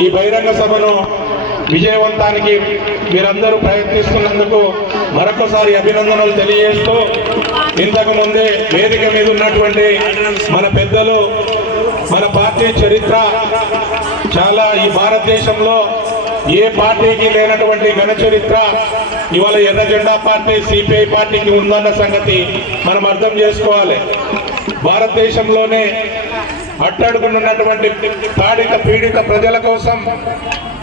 ఈ బహిరంగ సభను విజయవంతానికి మీరందరూ ప్రయత్నిస్తున్నందుకు మరొకసారి అభినందనలు తెలియజేస్తూ ఇంతకు ముందే వేదిక మీద ఉన్నటువంటి మన పెద్దలు మన పార్టీ చరిత్ర చాలా ఈ భారతదేశంలో ఏ పార్టీకి లేనటువంటి ఘన చరిత్ర ఇవాళ ఎర్ర జెండా పార్టీ సిపిఐ పార్టీకి ఉందన్న సంగతి మనం అర్థం చేసుకోవాలి. భారతదేశంలోనే అట్టడుగునున్నటువంటి పాడిత పీడిత ప్రజల కోసం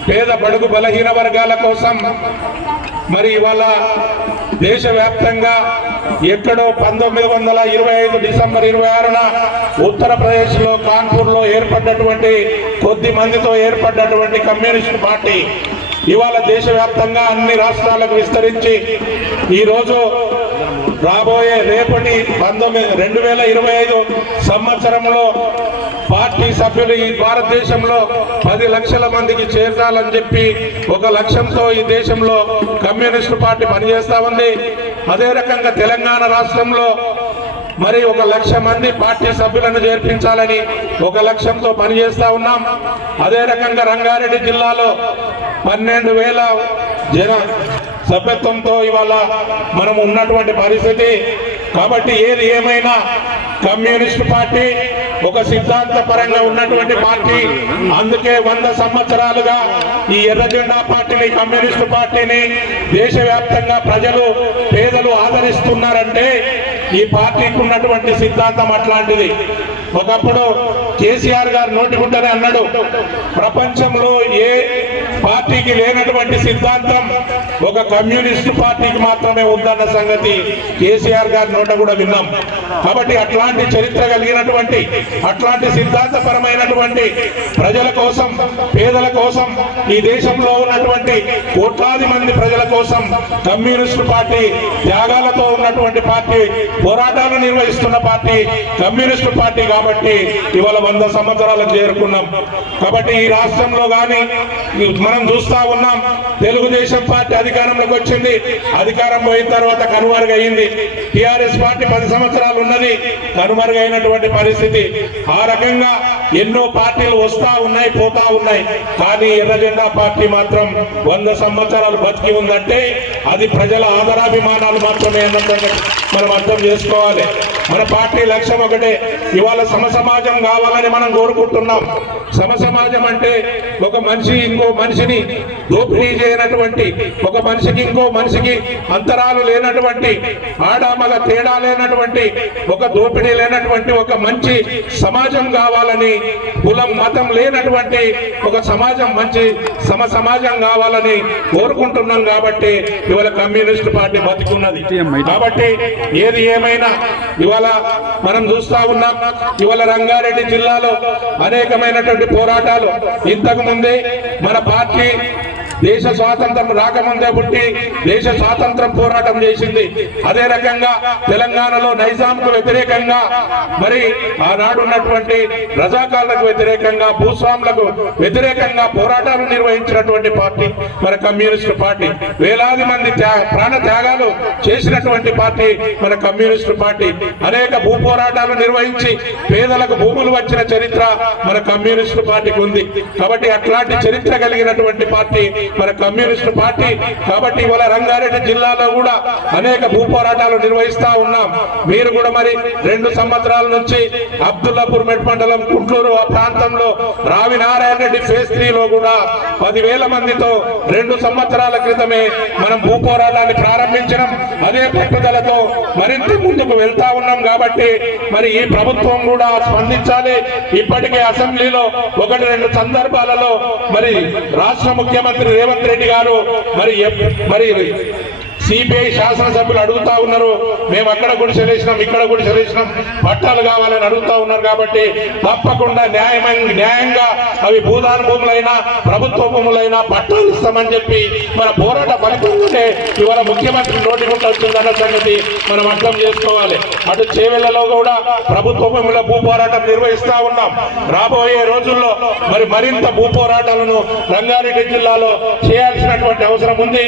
పేద బడుగు బలహీన వర్గాల కోసం మరి ఇవాళ దేశవ్యాప్తంగా ఎక్కడో పంతొమ్మిది వందల ఇరవై ఐదు డిసెంబర్ ఇరవై ఆరున ఉత్తరప్రదేశ్లో కాన్పూర్లో ఏర్పడ్డటువంటి కొద్ది మందితో ఏర్పడ్డటువంటి కమ్యూనిస్ట్ పార్టీ ఇవాళ దేశవ్యాప్తంగా అన్ని రాష్ట్రాలకు విస్తరించి ఈరోజు రాబోయే రేపటి పంతొమ్మిది రెండు వేల ఇరవై ఐదు సంవత్సరంలో పార్టీ సభ్యులు ఈ భారతదేశంలో పది లక్షల మందికి చేర్చాలని చెప్పి ఒక లక్ష్యంతో ఈ దేశంలో కమ్యూనిస్ట్ పార్టీ పనిచేస్తా ఉంది. అదే రకంగా తెలంగాణ రాష్ట్రంలో మరి ఒక లక్ష మంది పార్టీ సభ్యులను చేర్పించాలని ఒక లక్ష్యంతో పనిచేస్తా ఉన్నాం. అదే రకంగా రంగారెడ్డి జిల్లాలో పన్నెండు వేల జన సభ్యత్వంతో ఇవాళ మనం ఉన్నటువంటి పరిస్థితి. కాబట్టి ఏది ఏమైనా కమ్యూనిస్ట్ పార్టీ ఒక సిద్ధాంత పరంగా ఉన్నటువంటి పార్టీ. అందుకే వంద సంవత్సరాలుగా ఈ ఎర్రజెండా పార్టీని కమ్యూనిస్ట్ పార్టీని దేశవ్యాప్తంగా ప్రజలు పేదలు ఆదరిస్తున్నారంటే ఈ పార్టీకి ఉన్నటువంటి సిద్ధాంతం అట్లాంటిది. ఒకప్పుడు కేసీఆర్ గారు నోటికుంటనే అన్నాడు ప్రపంచంలో ఏ పార్టీకి లేనటువంటి సిద్ధాంతం ఒక కమ్యూనిస్ట్ పార్టీకి మాత్రమే ఉందన్న సంగతి కేసీఆర్ గారి నోట కూడా విన్నాం. కాబట్టి అట్లాంటి చరిత్ర కలిగినటువంటి అట్లాంటి సిద్ధాంతపరమైనటువంటి ప్రజల కోసం పేదల కోసం ఈ దేశంలో ఉన్నటువంటి కోట్లాది మంది ప్రజల కోసం కమ్యూనిస్ట్ పార్టీ త్యాగాలతో ఉన్నటువంటి పార్టీ పోరాటాలు నిర్వహిస్తున్న పార్టీ కమ్యూనిస్ట్ పార్టీ కాబట్టి ఇవాళ వంద సంవత్సరాలకు చేరుకున్నాం. కాబట్టి ఈ రాష్ట్రంలో కానీ మనం చూస్తా ఉన్నాం తెలుగుదేశం పార్టీ అధికారంలోకి వచ్చింది. అధికారం పోయిన తర్వాత కనుమరుగైంది. టిఆర్ఎస్ పార్టీ పది సంవత్సరాలు ఉన్నది. కనుమరుగైనటువంటి పరిస్థితి. ఆ రకంగా ఎన్నో పార్టీలు వస్తా ఉన్నాయి పోతా ఉన్నాయి. కానీ ఎర్ర జెండా పార్టీ మాత్రం వంద సంవత్సరాలు బతికి ఉందంటే అది ప్రజల ఆదరాభిమానాలు మాత్రమే అన్నట్టు మనం అర్థం చేసుకోవాలి. మన పార్టీ లక్ష్యం ఒకటే. ఇవాళ సమసమాజం కావాలని మనం కోరుకుంటున్నాం. సమసమాజం అంటే ఒక మనిషి ఇంకో మనిషిని దోపిడీ చేయనటువంటి ఒక మనిషికి ఇంకో మనిషికి అంతరాలు లేనటువంటి ఆడామగ తేడా లేనటువంటి ఒక దోపిడీ లేనటువంటి ఒక మంచి సమాజం కావాలని కులం మతం లేనటువంటి ఒక సమాజం మంచి సమ సమాజం కావాలని కోరుకుంటున్నాం కాబట్టి ఇవాళ కమ్యూనిస్ట్ పార్టీ బతికున్నది. కాబట్టి ఏది ఏమైనా ఇవాళ మనం చూస్తా ఉన్నాం ఇవాళ రంగారెడ్డి జిల్లాలో అనేకమైనటువంటి పోరాటాలు. ఇంతకు ముందే మన పార్టీ దేశ స్వాతంత్రం రాకముందే పుట్టి దేశ స్వాతంత్రం పోరాటం చేసింది. అదే రకంగా తెలంగాణలో నైజాంకు వ్యతిరేకంగా మరి ఆనాడు ఉన్నటువంటి రజాకాలకు వ్యతిరేకంగా భూస్వాములకు వ్యతిరేకంగా పోరాటాలు నిర్వహించినటువంటి పార్టీ మన కమ్యూనిస్ట్ పార్టీ. వేలాది మంది త్యా- ప్రాణ త్యాగాలు చేసినటువంటి పార్టీ మన కమ్యూనిస్ట్ పార్టీ. అనేక భూ పోరాటాలు నిర్వహించి పేదలకు భూములు వచ్చిన చరిత్ర మన కమ్యూనిస్టు పార్టీకి ఉంది. కాబట్టి అట్లాంటి చరిత్ర కలిగినటువంటి పార్టీ మన కమ్యూనిస్ట్ పార్టీ కాబట్టి ఇవాళ రంగారెడ్డి జిల్లాలో కూడా అనేక భూ పోరాటాలు నిర్వహిస్తా ఉన్నాం. మీరు కూడా మరి రెండు సంవత్సరాల నుంచి అబ్దుల్లాపూర్ మెట్ మండలం గుంటూరు ఆ ప్రాంతంలో రావి నారాయణ రెడ్డి ఫేస్ త్రీలో కూడా పదివేల మందితో రెండు సంవత్సరాల క్రితమే మనం భూ పోరాటాన్ని ప్రారంభించడం అదే పట్టుదలతో మరింత ముందుకు వెళ్తా ఉన్నాం కాబట్టి మరి ఈ ప్రభుత్వం కూడా స్పందించాలి. ఇప్పటికే అసెంబ్లీలో ఒకటి రెండు సందర్భాలలో మరి రాష్ట్ర ముఖ్యమంత్రి రేవంత్ రెడ్డి గారు మరి మరి సిపిఐ శాసనసభ్యులు అడుగుతా ఉన్నారు. మేము అక్కడ గుడిసెలేసినాం ఇక్కడ గుడిసెలేసినాం పట్టాలు కావాలని అడుగుతా ఉన్నారు కాబట్టి తప్పకుండా న్యాయమైన న్యాయంగా అవి భూదాన భూములైనా ప్రభుత్వ భూములైనా పట్టాలు ఇస్తామని చెప్పి మన పోరాట ఫలితంగానే ఇవాళ ముఖ్యమంత్రి నోటికుంటూ వచ్చిందన్న సంగతి మనం అర్థం చేసుకోవాలి. అటు చేవెళ్ళలో కూడా ప్రభుత్వ భూముల భూ పోరాటం నిర్వహిస్తా ఉన్నాం. రాబోయే రోజుల్లో మరి మరింత భూ పోరాటాలను రంగారెడ్డి జిల్లాలో చేయాల్సినటువంటి అవసరం ఉంది.